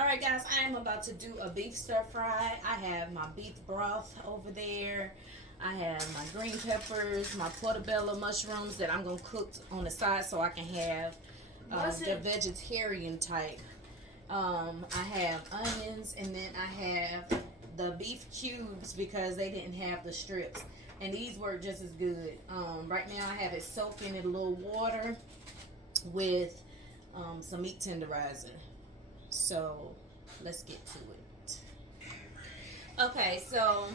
Alright guys, I am about to do a beef stir fry. I have my beef broth over there. I have my green peppers, my portabella mushrooms that I'm going to cook on the side so I can have the vegetarian type. I have onions, and then I have the beef cubes because they didn't have the strips. And these were just as good. Right now I have it soaked in a little water with some meat tenderizer. So let's get to it. Okay, so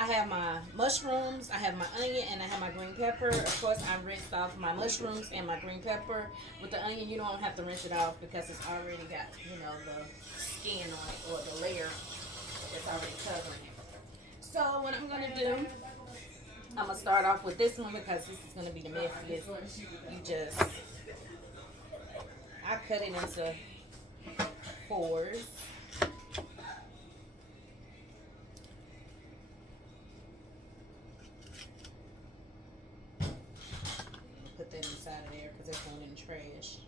I have my mushrooms, I have my onion, and I have my green pepper. Of course, I rinsed off my mushrooms and my green pepper. With the onion, you don't have to rinse it off because it's already got, the skin on it, or the layer that's already covering it. So what I'm going to do, I'm going to start off with this one because this is going to be the messiest. I cut it into fours. Put that inside of there because it's going in the trash.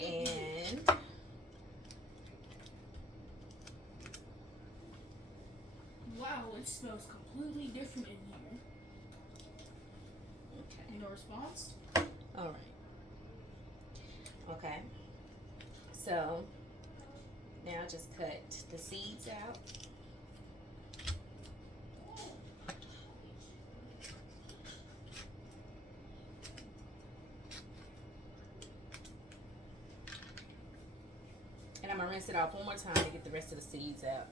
And wow, it smells completely different in here. okay. No response? All right. Okay. So now just cut the seeds out. And I'm going to rinse it off one more time to get the rest of the seeds out.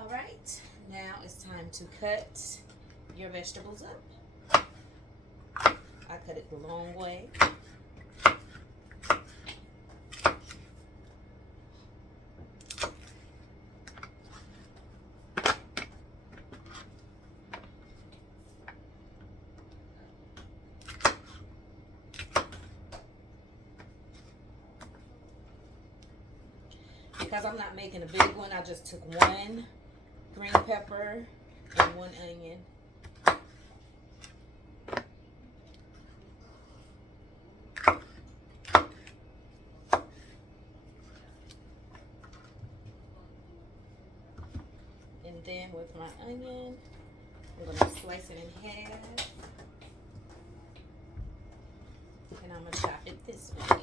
All right, now it's time to cut your vegetables up. I cut it the long way. Because I'm not making a big one, I just took one green pepper and one onion. And then with my onion, I'm going to slice it in half. And I'm going to chop it this way.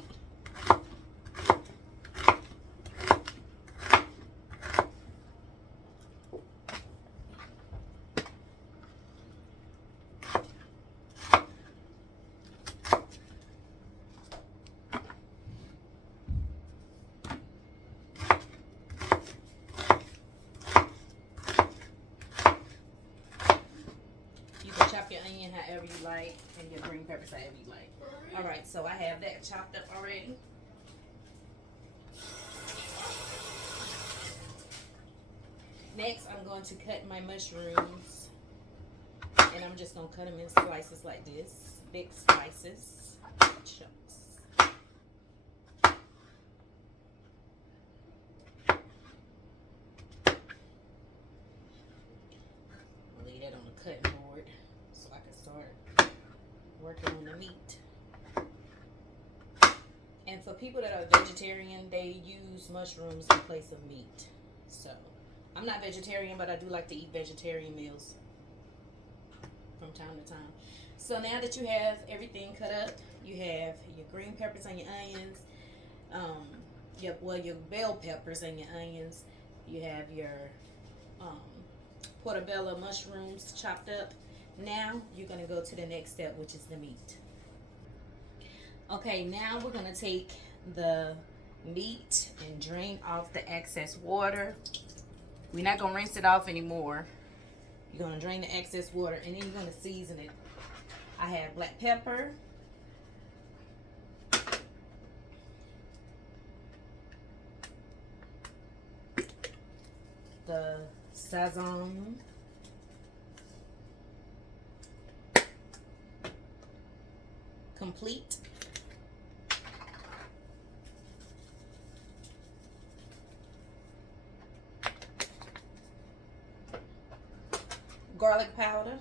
Chop your onion however you like, and your green peppers however you like. Alright, so I have that chopped up already. Next, I'm going to cut my mushrooms, and I'm just going to cut them in slices like this. Big slices, chunks. Lay that on the cutting board so I can start working on the meat. And for people that are vegetarian, they use mushrooms in place of meat. So I'm not vegetarian, but I do like to eat vegetarian meals from time to time. So now that you have everything cut up, you have your green peppers and your onions, your bell peppers and your onions. You have your portabella mushrooms chopped up. Now you're going to go to the next step, which is the meat. Okay, now we're going to take the meat and drain off the excess water. We're not going to rinse it off anymore. You're going to drain the excess water, and then you're going to season it. I have black pepper, the sazon, complete, garlic powder.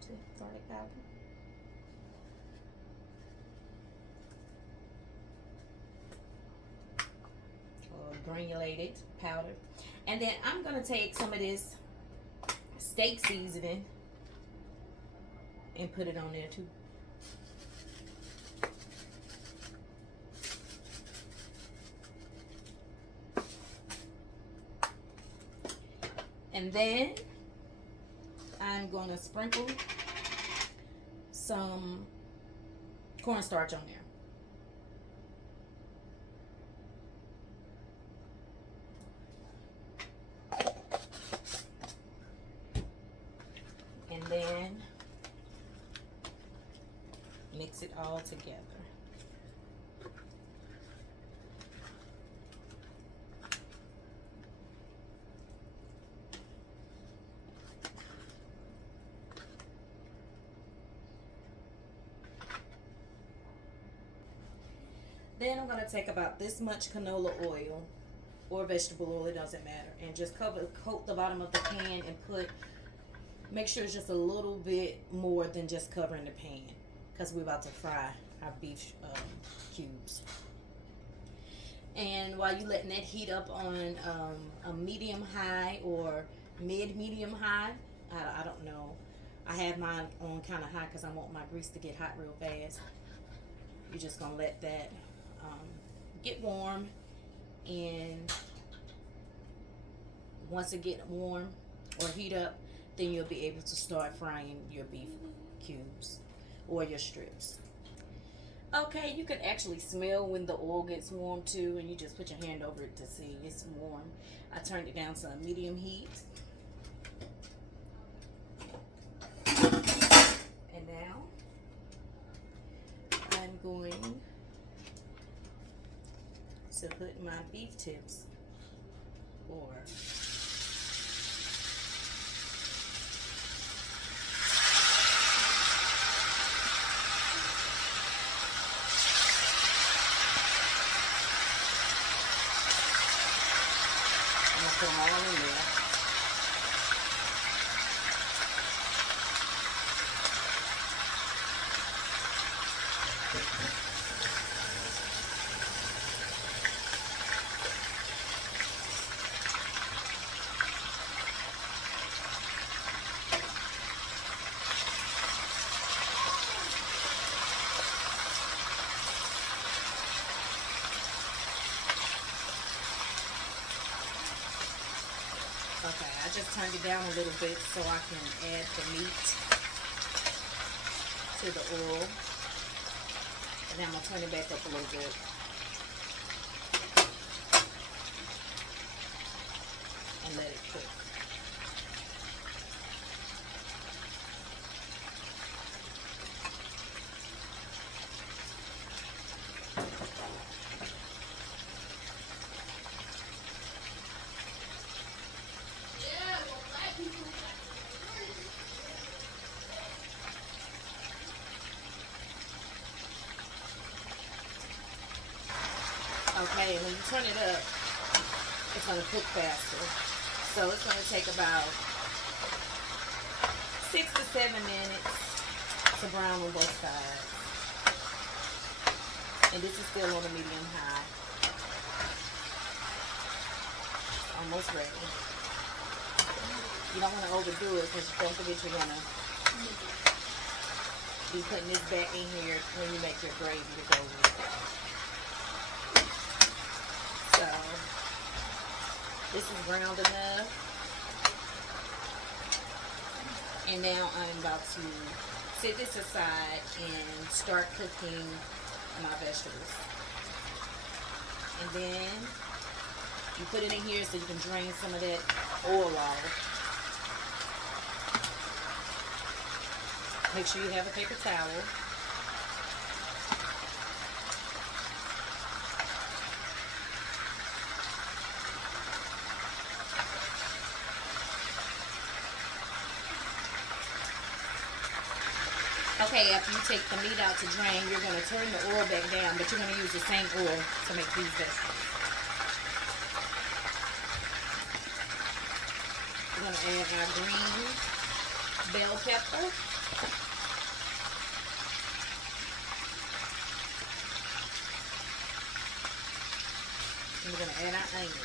See, garlic powder. Granulated powder. And then I'm going to take some of this steak seasoning and put it on there too. And then I'm going to sprinkle some cornstarch on there. And then mix it all together. Then I'm going to take about this much canola oil or vegetable oil, it doesn't matter, and just coat the bottom of the pan and make sure it's just a little bit more than just covering the pan, because we're about to fry our beef cubes. And while you're letting that heat up on a medium high or medium high, I don't know. I have mine on kind of high because I want my grease to get hot real fast. You're just going to let that get warm, and once it get warm or heat up, then you'll be able to start frying your beef cubes or your strips. Okay, you can actually smell when the oil gets warm too, and you just put your hand over it to see it's warm. I turned it down to a medium heat. And now I'm going to put my beef tips or put them all in there. Okay, I just turned it down a little bit so I can add the meat to the oil. And then I'm going to turn it back up a little bit. And let it cook. Okay, and when you turn it up, it's going to cook faster. So it's going to take about 6 to 7 minutes to brown on both sides. And this is still on a medium high. Almost ready. You don't want to overdo it because don't forget you're going to be putting this back in here when you make your gravy to go with it. So, this is browned enough. And now I'm about to set this aside and start cooking my vegetables. And then you put it in here so you can drain some of that oil off. Make sure you have a paper towel. Okay, after you take the meat out to drain, you're going to turn the oil back down, but you're going to use the same oil to make these vegetables. You're going to gonna add our green bell pepper. And we're gonna add our onions.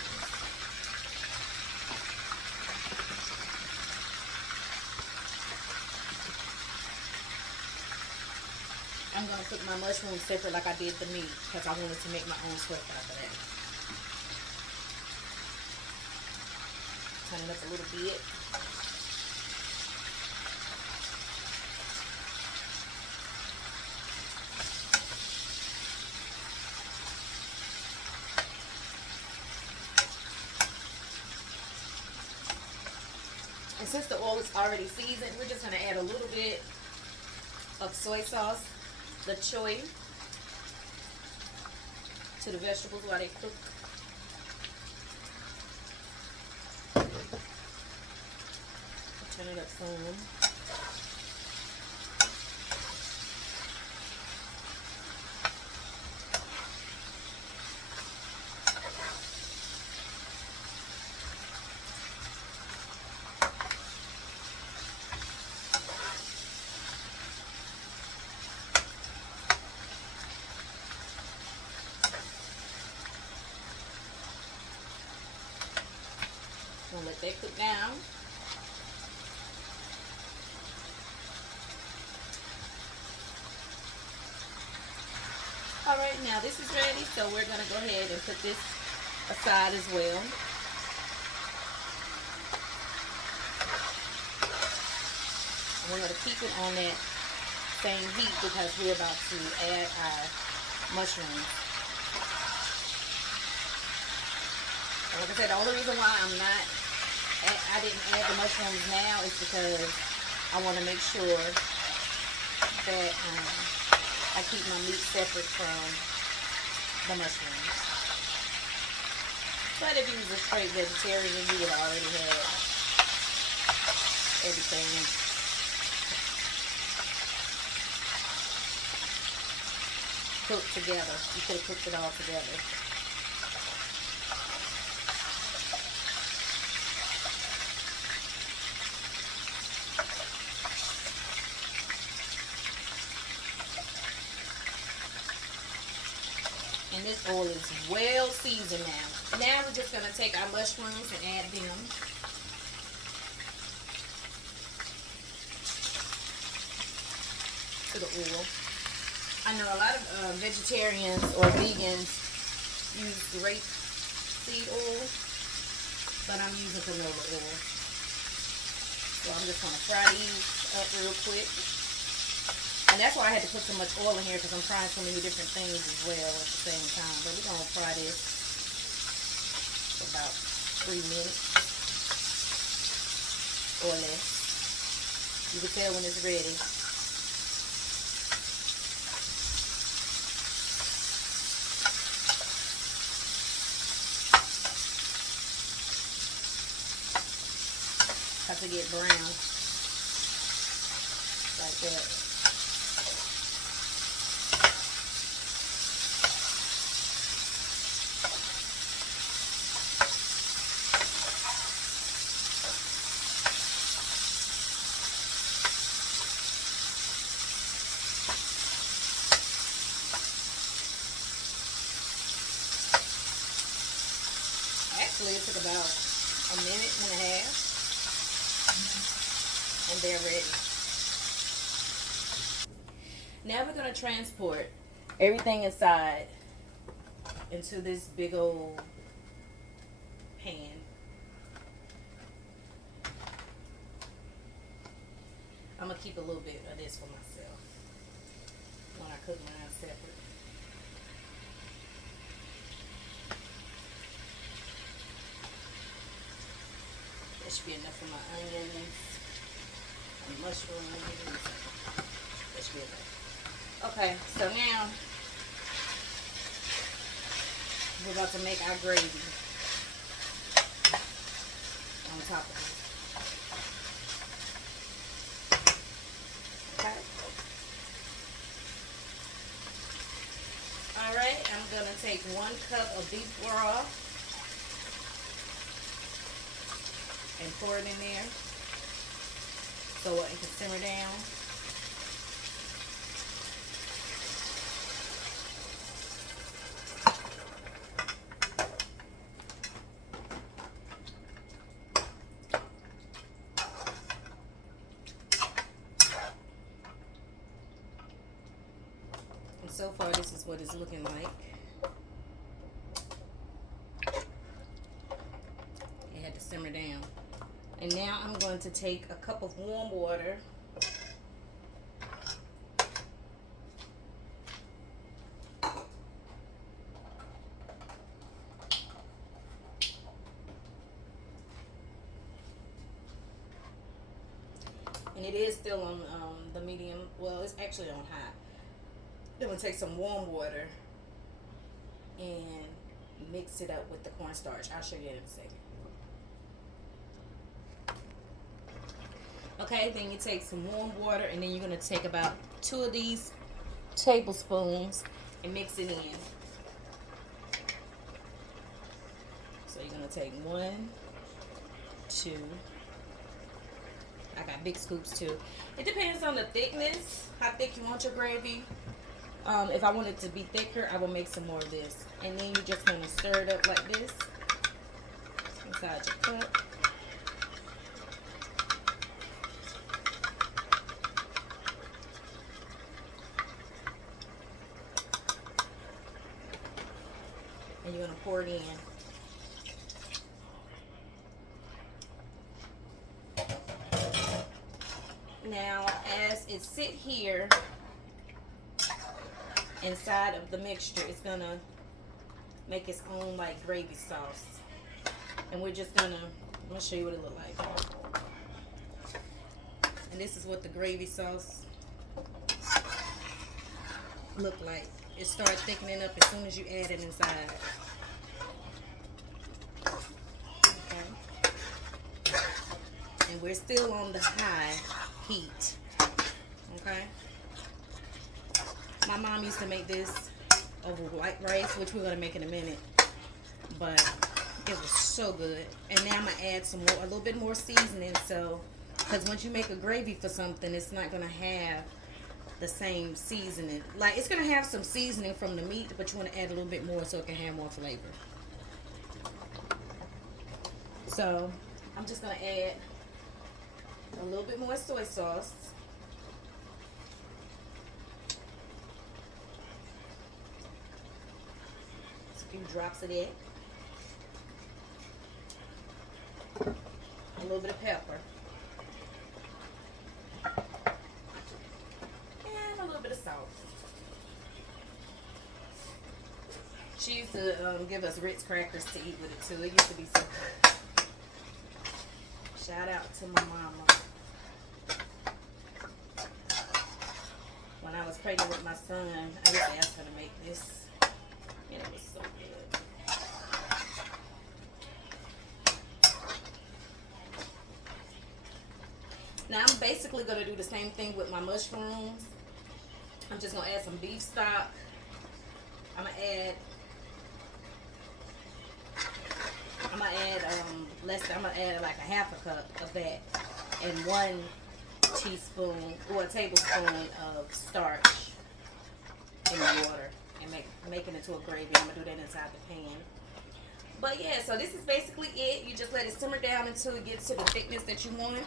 I'm gonna cook my mushrooms separate like I did the meat because I wanted to make my own stir fry for that. Turn it up a little bit. And since the oil is already seasoned, we're just gonna add a little bit of soy sauce, the choy, to the vegetables while they cook. Turn it up some. Gonna let that cook down. All right, now this is ready, so we're gonna go ahead and put this aside as well. And we're gonna keep it on that same heat because we're about to add our mushrooms. Like I said, the only reason why I didn't add the mushrooms now is because I want to make sure that I keep my meat separate from the mushrooms. But if you was a straight vegetarian, you would already have everything cooked together. You could have cooked it all together. And this oil is well seasoned now. Now we're just going to take our mushrooms and add them. To the oil. I know a lot of vegetarians or vegans use grapeseed oil, but I'm using canola oil. So I'm just going to fry these up real quick. And that's why I had to put so much oil in here because I'm trying so many different things as well at the same time. But we're going to fry this for about 3 minutes or less. You can tell when it's ready. Have to get brown like that. Actually, it took about a minute and a half. And they're ready. Now we're going to transport everything inside into this big old pan. I'm going to keep a little bit of this for myself when I cook mine separate. That should be enough for my onions. Mushrooms. That should be enough. Okay, so now we're about to make our gravy on top of it. Okay. Alright, I'm going to take 1 cup of beef broth and pour it in there so it can simmer down. And so far, this is what it's looking like. It had to simmer down. And now I'm going to take a cup of warm water. And it is still on the medium. Well, it's actually on high. Then we'll take some warm water and mix it up with the cornstarch. I'll show you in a second. Okay, then you take some warm water, and then you're going to take about 2 of these tablespoons and mix it in. So you're going to take 1, 2. I got big scoops too. It depends on the thickness, how thick you want your gravy. If I want it to be thicker, I will make some more of this. And then you just going to stir it up like this inside your cup. And you're going to pour it in. Now, as it sit here inside of the mixture, it's going to make its own like gravy sauce. And we're just going to, I'm going to show you what it looks like. And this is what the gravy sauce look like. It starts thickening up as soon as you add it inside. Okay. And we're still on the high heat. Okay. My mom used to make this over white rice, which we're gonna make in a minute. But it was so good. And now I'm gonna add some more, a little bit more seasoning. So, because once you make a gravy for something, it's not gonna have the same seasoning. Like, it's gonna have some seasoning from the meat, but you want to add a little bit more so it can have more flavor. So I'm just gonna add a little bit more soy sauce. Just a few drops of that. A little bit of pepper. Salt. She used to give us Ritz crackers to eat with it too. It used to be so good. Shout out to my mama. When I was pregnant with my son, I used to ask her to make this, and it was so good. Now I'm basically going to do the same thing with my mushrooms. I'm just gonna add some beef stock. I'm gonna add like a half a cup of that, and 1 teaspoon or a tablespoon of starch in the water, and making it to a gravy. I'm gonna do that inside the pan. But yeah, so this is basically it. You just let it simmer down until it gets to the thickness that you want.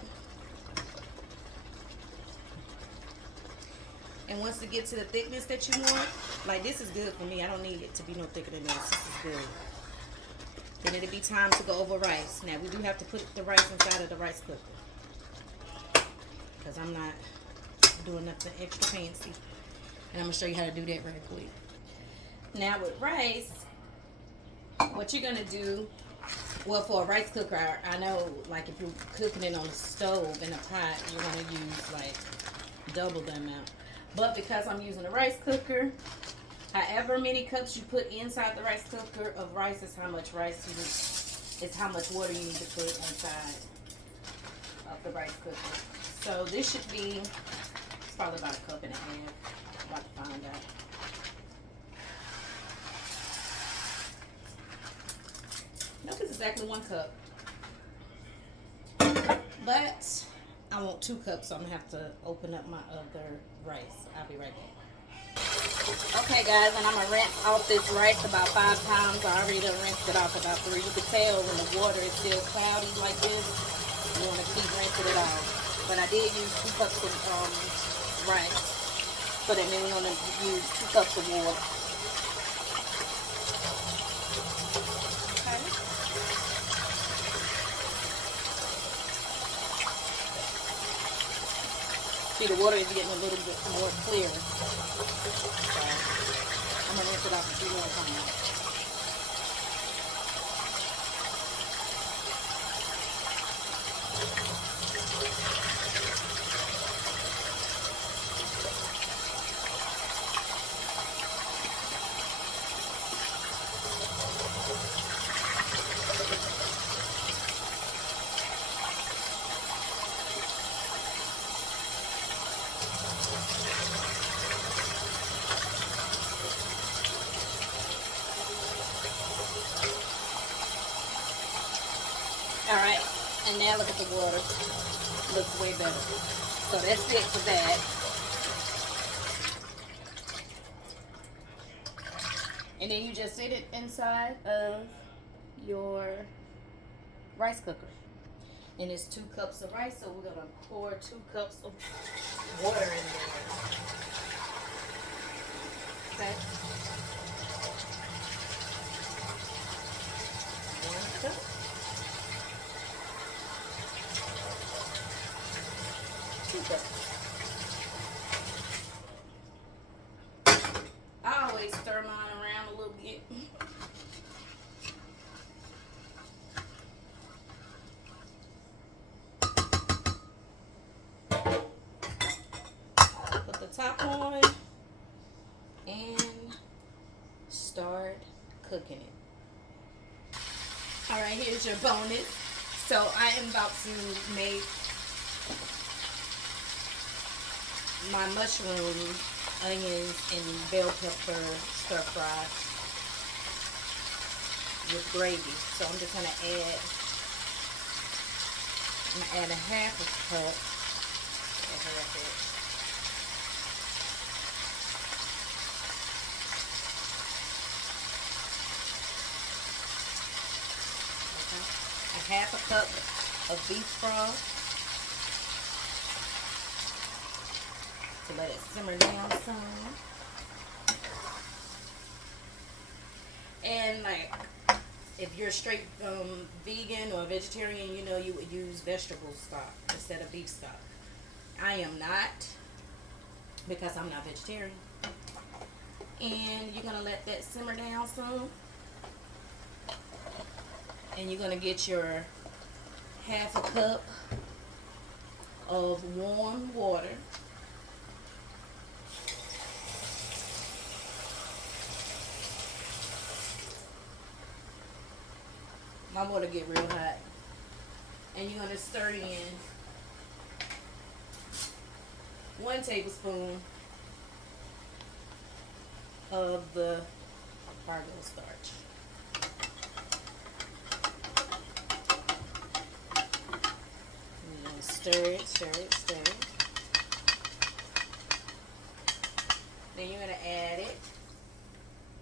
And once it gets to the thickness that you want, like this is good for me. I don't need it to be no thicker than this. This is good. Then it'll be time to go over rice. Now we do have to put the rice inside of the rice cooker, because I'm not doing nothing extra fancy. And I'm going to show you how to do that real quick. Now with rice, what you're going to do, well, for a rice cooker, I know like if you're cooking it on a stove in a pot, you're going to use like double the amount. But because I'm using a rice cooker, however many cups you put inside the rice cooker of rice is how much rice you need. It's how much water you need to put inside of the rice cooker. So this should be, it's probably about 1.5 cups. I'm about to find out. Nope, it's exactly 1 cup. But I want 2 cups, so I'm gonna have to open up my other rice. I'll be right back. Okay guys, and I'm gonna rinse off this rice about 5 times. I already done rinsed it off about 3. You can tell when the water is still cloudy like this, you wanna keep rinsing it off. But I did use 2 cups of rice. So that means we're gonna use 2 cups of water. Okay. See, the water is getting a little bit more clear. So I'm gonna rinse it off a few more times. Alright, and now look at the water. Looks way better. So that's it for that. And then you just set it inside of your rice cooker. And it's 2 cups of rice, so we're gonna pour 2 cups of water in there. Okay. 1 cup. 2 cups. I always stir mine around a little bit. Put the top on and start cooking it. Alright, here's your bonus. So I am about to make my mushroom, onions, and bell pepper stir fry with gravy. So I'm just gonna add a half a cup. A half a cup of beef broth. To let it simmer down some. And like, if you're straight vegan or vegetarian, you know you would use vegetable stock instead of beef stock. I am not, because I'm not vegetarian. And you're gonna let that simmer down some. And you're gonna get your half a cup of warm water. My water get real hot. And you're going to stir in 1 tablespoon of the cornstarch. And stir it, stir it, stir it. Then you're going to add it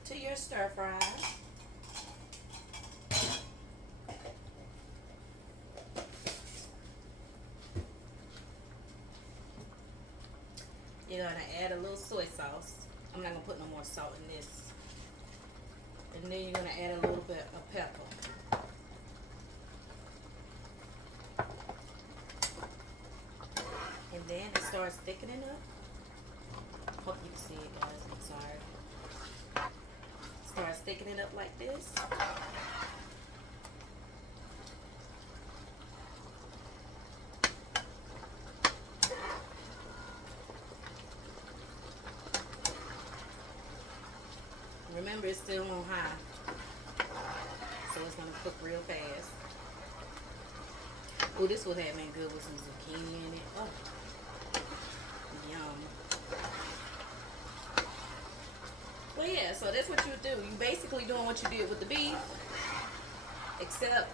to your stir fry. You're going to add a little soy sauce. I'm not going to put no more salt in this. And then you're going to add a little bit of pepper. And then it starts thickening up. Hope you can see it, guys. I'm sorry. Starts thickening up like this. Remember, it's still on high, so it's gonna cook real fast. Oh, this would have been good with some zucchini in it. Oh, yum. Well, yeah, so that's what you do. You basically doing what you did with the beef, except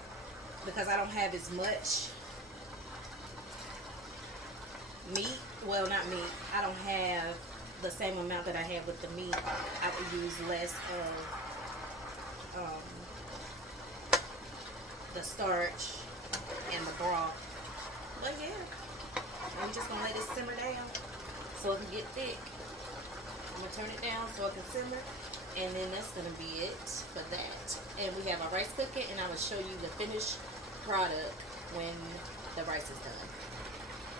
because I don't have as much meat. Well, not meat. I don't have the same amount that I have with the meat. I would use less of the starch and the broth. But yeah, I'm just gonna let it simmer down so it can get thick. I'm gonna turn it down so it can simmer, and then that's gonna be it for that. And we have our rice cooking, and I will show you the finished product when the rice is done.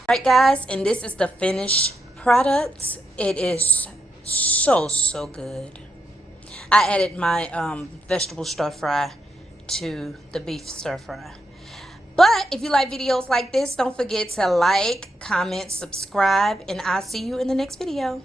Alright guys, and this is the finished product. It is so good. I added my vegetable stir fry to the beef stir fry. But if you like videos like this, don't forget to like, comment, subscribe, and I'll see you in the next video.